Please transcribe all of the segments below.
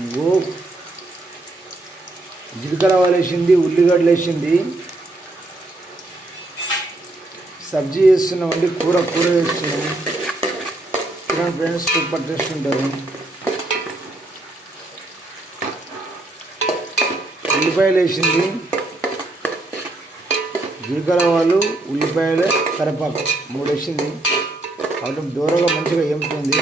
ఇంకో జీలకర్ర వేసింది, ఉల్లిగడ్డలు వేసింది, సబ్జీ చేస్తున్నామండి. కూర వేస్తున్నాము. చూడండి ఫ్రెండ్స్, సూపర్ టేస్ట్ ఉంటుంది. ఉల్లిపాయలు వేసింది, జీలకర్ర ఆవాలు, ఉల్లిపాయలు, కరివేపాకు 3 వేసింది. కాబట్టి దూరంగా మంచిగా ఏముతుంది.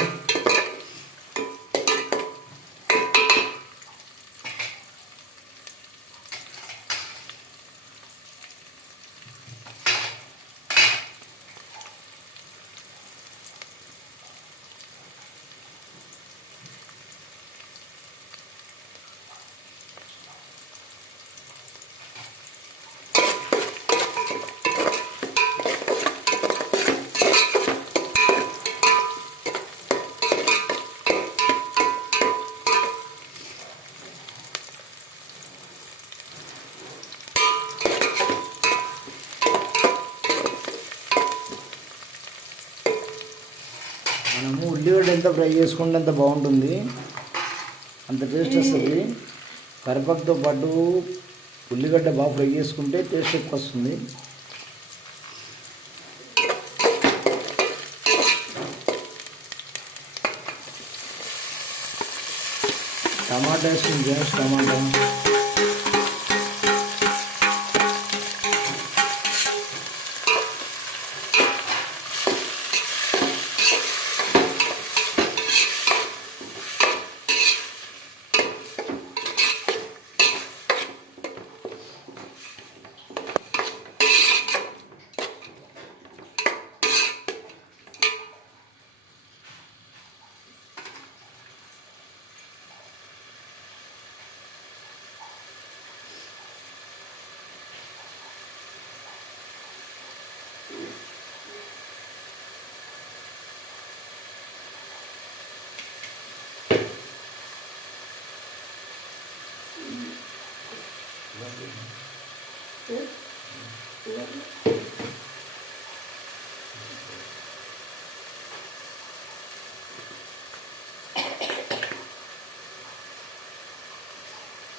మనము ఉల్లిగడ్డ ఎంత ఫ్రై చేసుకుంటే అంత బాగుంటుంది, అంత టేస్ట్ వస్తుంది. కరివేపాకుతో పాటు ఉల్లిగడ్డ బాగా ఫ్రై చేసుకుంటే టేస్ట్ ఎక్కువ వస్తుంది. టమాటా వేసుకుని ఫ్రెండ్స్, టమాటా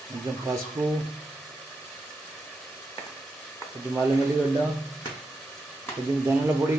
కొంచెం పసుపు, కొంచెం అల్లం వెల్లిగడ్డ, కొంచెం ధనియాల పొడి,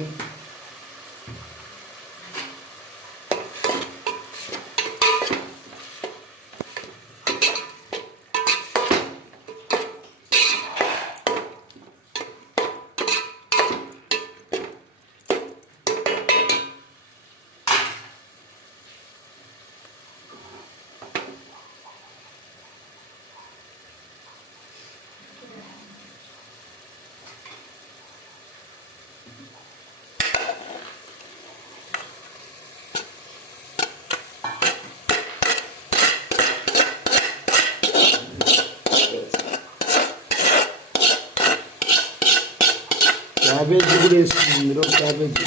క్యాబేజీ కూడా వేసుకున్నాం. ఇందులో క్యాబేజీ,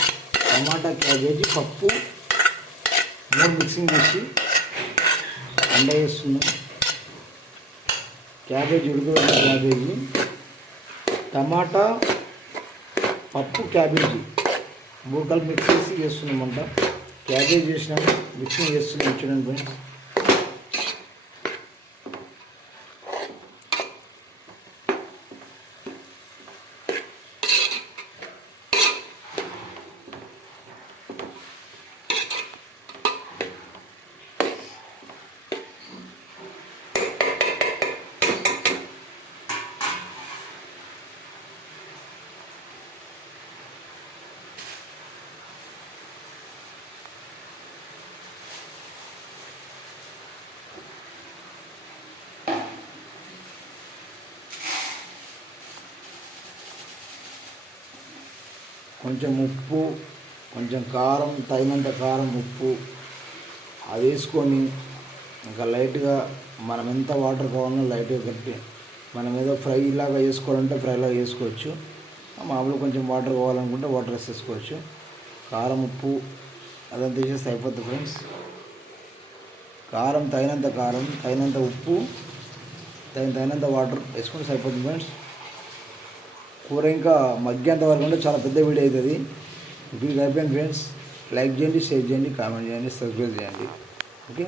టమాటా, క్యాబేజీ, పప్పు 3 మిక్సింగ్ చేసి అండ వేస్తున్నాం. క్యాబేజీ ఉడకబెట్టిన క్యాబేజీ, టమాటా, పప్పు, క్యాబేజీ 3 కలిపి మిక్స్ చేసి వేస్తున్నామంట. క్యాబేజీ వేసినాం, మిక్సింగ్ చేస్తున్నాం. చూడండి. కొంచెం ఉప్పు, కొంచెం కారం, తగినంత కారం, ఉప్పు అది వేసుకొని ఇంకా లైట్గా మనం ఎంత వాటర్ కావాలో లైట్గా కట్టి, మనం ఏదో ఫ్రై లాగా వేసుకోవాలంటే ఫ్రైలాగా వేసుకోవచ్చు. మామూలుగా కొంచెం వాటర్ కావాలనుకుంటే వాటర్ వేసేసుకోవచ్చు. కారం, ఉప్పు అదంతా వేసేస్తే అయిపోతుంది ఫ్రెండ్స్. తగినంత కారం, తగినంత ఉప్పు, తగినంత వాటర్ వేసుకుంటే సరిపోతుంది ఫ్రెండ్స్. కూర ఇంకా మగ్గేంత వరకు ఉంటే చాలా పెద్ద వీడియో అవుతుంది. ఇప్పుడు అయిపోయింది ఫ్రెండ్స్. లైక్ చేయండి, షేర్ చేయండి, కామెంట్ చేయండి, సబ్స్క్రైబ్ చేయండి. ఓకే.